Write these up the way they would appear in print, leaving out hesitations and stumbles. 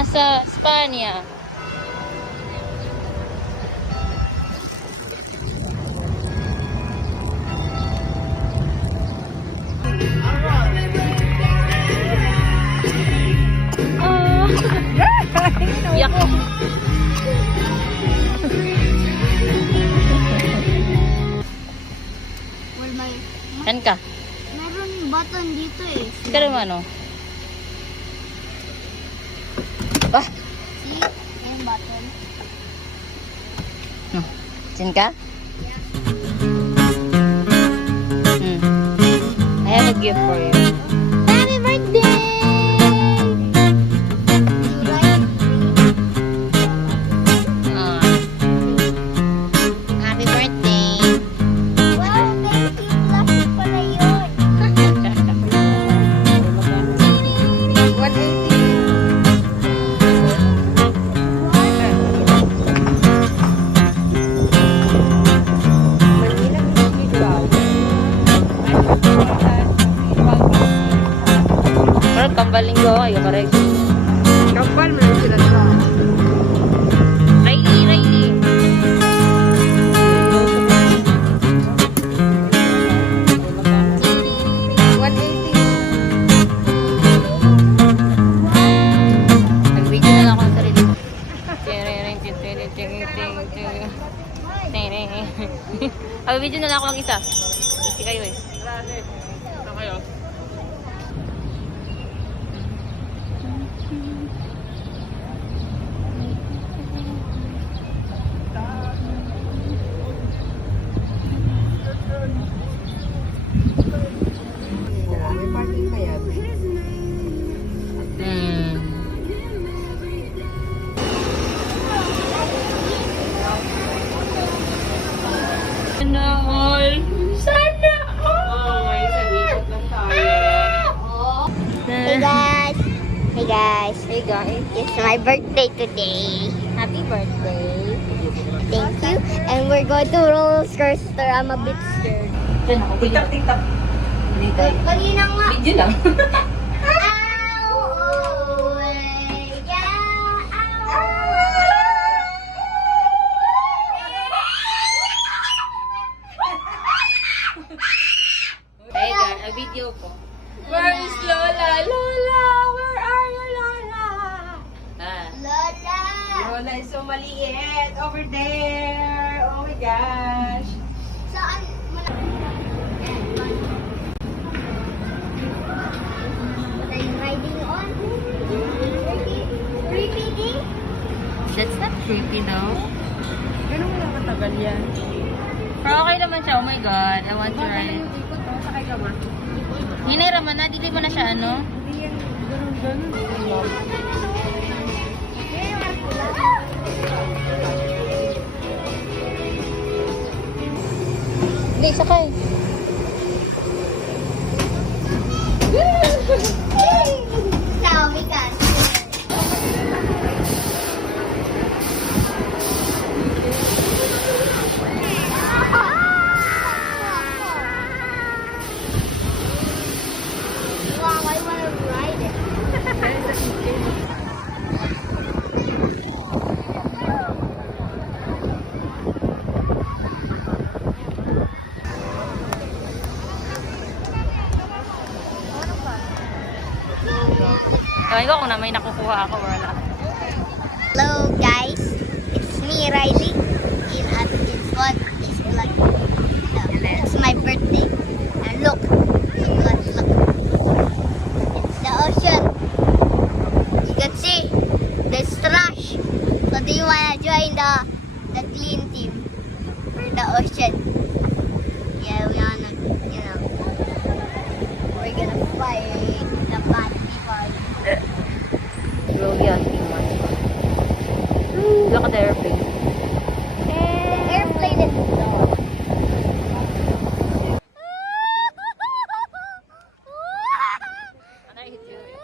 nasa Spanya. Yak. Well, may... Saan ka? Meron button dito eh. Ikaw naman ano? Ah! See? Yung button. No. Saan ka? I have a gift for you. Happy birthday! Ah. Happy birthday! Wow, thank you. Plastic pala yun. 180. Parang kambalinggo kayo, correct? Kapal mo lang sila sa. Riley, Riley! Nag-video na lang ako ng sarili. Nag-video na lang ako mag-isa. Easy kayo eh. Ito kayo. May parking pa yan. Sana all! Sana all! May isang ikot lang tayo. Hey guys. Hey guys. Hey guys. It's my birthday today. Happy birthday. Thank you. And we're going to roller coaster. I'm a bit scared. Diyan ako. Tiktak, tiktak. Kanina nga. Video lang. Ow! Oh, yeah. Hey guys, a video po. Where is Lola? Lola! Where are you, Lola? Ah. Lola! Lola is so maliit. Over there. Oh my gosh. Saan? What are you riding on? Repeating? That's not creepy though. Ganun lang katagal yan. Pero okay naman siya. Oh my god. I want to Baka ride. yung ikot, oh. Sakay ka ba? Hiniraman na. Dili mo na siya ano? Hindi yan. Ganun. Hindi, sakay. Tell me, guys. Wow, I want to ride it. Sabi ko kung na may nakukuha ako or wala. Hello guys, it's me Riley in Atkins Vlog. This vlog. It's my birthday. And look, look. It's the ocean. You can see there's trash. So do you wanna join the clean team for the ocean? Yeah, we wanna, we're gonna fight the bad people. Will be on team one. Look at the airplane. The airplane is gone. What are you doing?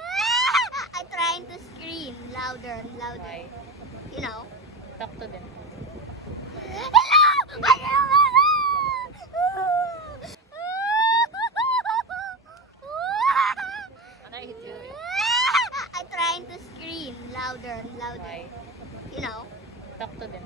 I'm trying to scream louder and louder. Why? You know. Talk to them. Hello! What are you doing? I'm trying to scream louder. louder and louder. Why? You know, Talk to them.